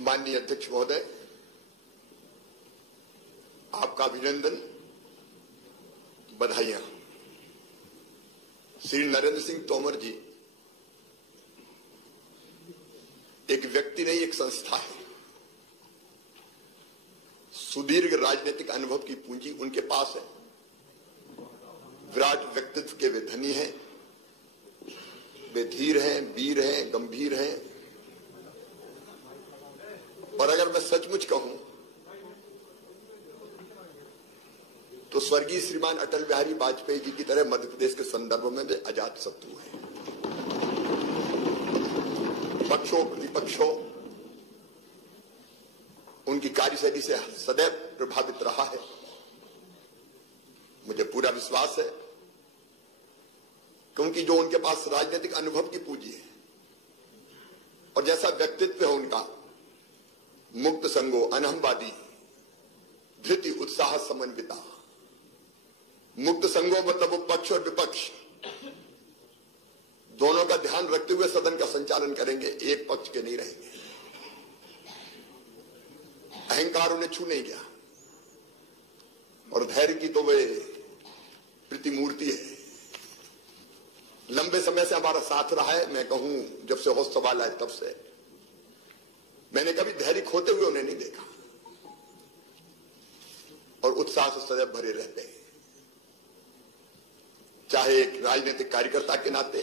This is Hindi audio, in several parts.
माननीय अध्यक्ष महोदय, आपका अभिनंदन, बधाइयां। श्री नरेंद्र सिंह तोमर जी एक व्यक्ति नहीं, एक संस्था है। सुदीर्घ राजनीतिक अनुभव की पूंजी उनके पास है। विराट व्यक्तित्व के वे धनी हैं, वे धीर हैं, वीर हैं, गंभीर हैं। और अगर मैं सचमुच कहूं तो स्वर्गीय श्रीमान अटल बिहारी वाजपेयी जी की तरह मध्य प्रदेश के संदर्भ में वे अजात शत्रु हैं। पक्षों विपक्षों उनकी कार्यशैली से सदैव प्रभावित रहा है। मुझे पूरा विश्वास है क्योंकि जो उनके पास राजनीतिक अनुभव की पूंजी है और जैसा व्यक्तित्व है उनका, मुक्त संगो, अनहमवादी, धृति, उत्साह, समन्विता। मुक्त संगो मतलब वो पक्ष और विपक्ष दोनों का ध्यान रखते हुए सदन का संचालन करेंगे, एक पक्ष के नहीं रहेंगे। अहंकार उन्हें छू नहीं गया और धैर्य की तो वे प्रतिमूर्ति है। लंबे समय से हमारा साथ रहा है। मैं कहूं जब से होश सवाल आए तब से मैंने कभी धैर्य खोते हुए उन्हें नहीं देखा और उत्साह से सदैव भरे रहते हैं। चाहे एक राजनीतिक कार्यकर्ता के नाते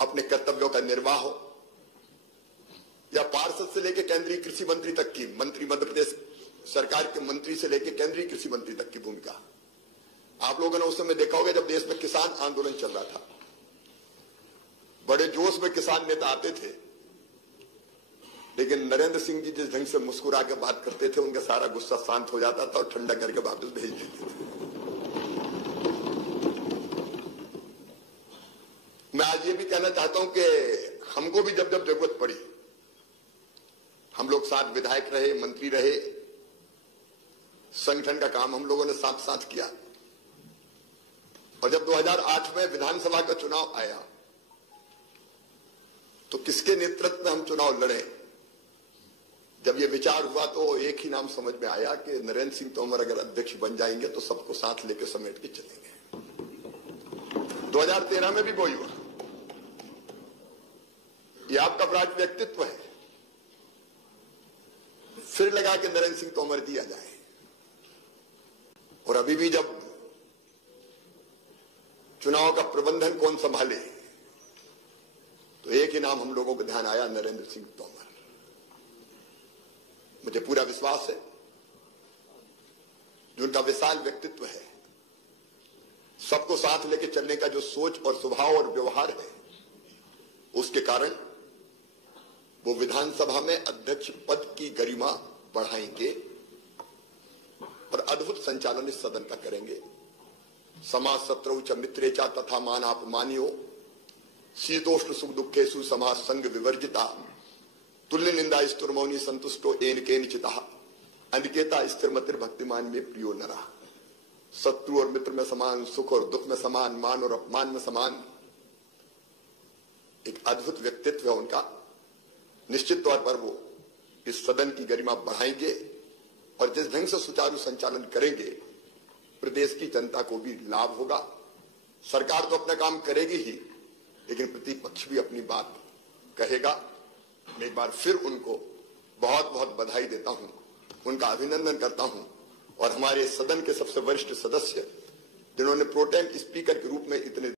अपने कर्तव्यों का निर्वाह हो या पार्षद से लेकर केंद्रीय कृषि मंत्री तक की, मंत्री मध्य प्रदेश सरकार के मंत्री से लेकर केंद्रीय कृषि मंत्री तक की भूमिका। आप लोगों ने उस समय देखा होगा जब देश में किसान आंदोलन चल रहा था, बड़े जोश में किसान नेता आते थे, लेकिन नरेंद्र सिंह जी जिस ढंग से मुस्कुरा के बात करते थे उनका सारा गुस्सा शांत हो जाता था और ठंडा करके वापस भेज देते थे। मैं आज ये भी कहना चाहता हूं कि हमको भी जब जब जरूरत पड़ी, हम लोग साथ विधायक रहे, मंत्री रहे, संगठन का काम हम लोगों ने साथ साथ किया। और जब 2008 में विधानसभा का चुनाव आया तो किसके नेतृत्व में हम चुनाव लड़े, जब ये विचार हुआ तो एक ही नाम समझ में आया कि नरेंद्र सिंह तोमर अगर अध्यक्ष बन जाएंगे तो सबको साथ लेकर समेट के चलेंगे। 2013 में भी वही हुआ। ये आपका विराट व्यक्तित्व है, फिर लगा कि नरेंद्र सिंह तोमर जी आ जाए। और अभी भी जब चुनाव का प्रबंधन कौन संभाले तो एक ही नाम हम लोगों को ध्यान आया, नरेंद्र सिंह तोमर। मुझे पूरा विश्वास है जो उनका विशाल व्यक्तित्व है, सबको साथ लेके चलने का जो सोच और स्वभाव और व्यवहार है, उसके कारण वो विधानसभा में अध्यक्ष पद की गरिमा बढ़ाएंगे और अद्भुत संचालन इस सदन का करेंगे। समाज शत्रु च मित्रेचा तथा मानापमानियो शीतोष्ण सुख दुखेशु समाज संग विवर्जिता तुल्य निंदा स्तुर्मौनी संतुष्टो एन केनचिता अनिकेता स्थिरमतिर भक्तिमान में प्रियो नरा। शत्रु और मित्र में समान, सुख और दुख में समान, मान और अपमान में समान। एक अद्भुत व्यक्तित्व है उनका। निश्चित तौर पर वो इस सदन की गरिमा बढ़ाएंगे और जिस ढंग से सुचारू संचालन करेंगे प्रदेश की जनता को भी लाभ होगा। सरकार तो अपना काम करेगी ही, लेकिन प्रतिपक्ष भी अपनी बात कहेगा। मैं एक बार फिर उनको बहुत बहुत बधाई देता हूं, उनका अभिनंदन करता हूं। और हमारे सदन के सबसे वरिष्ठ सदस्य जिन्होंने प्रोटेम स्पीकर के रूप में इतने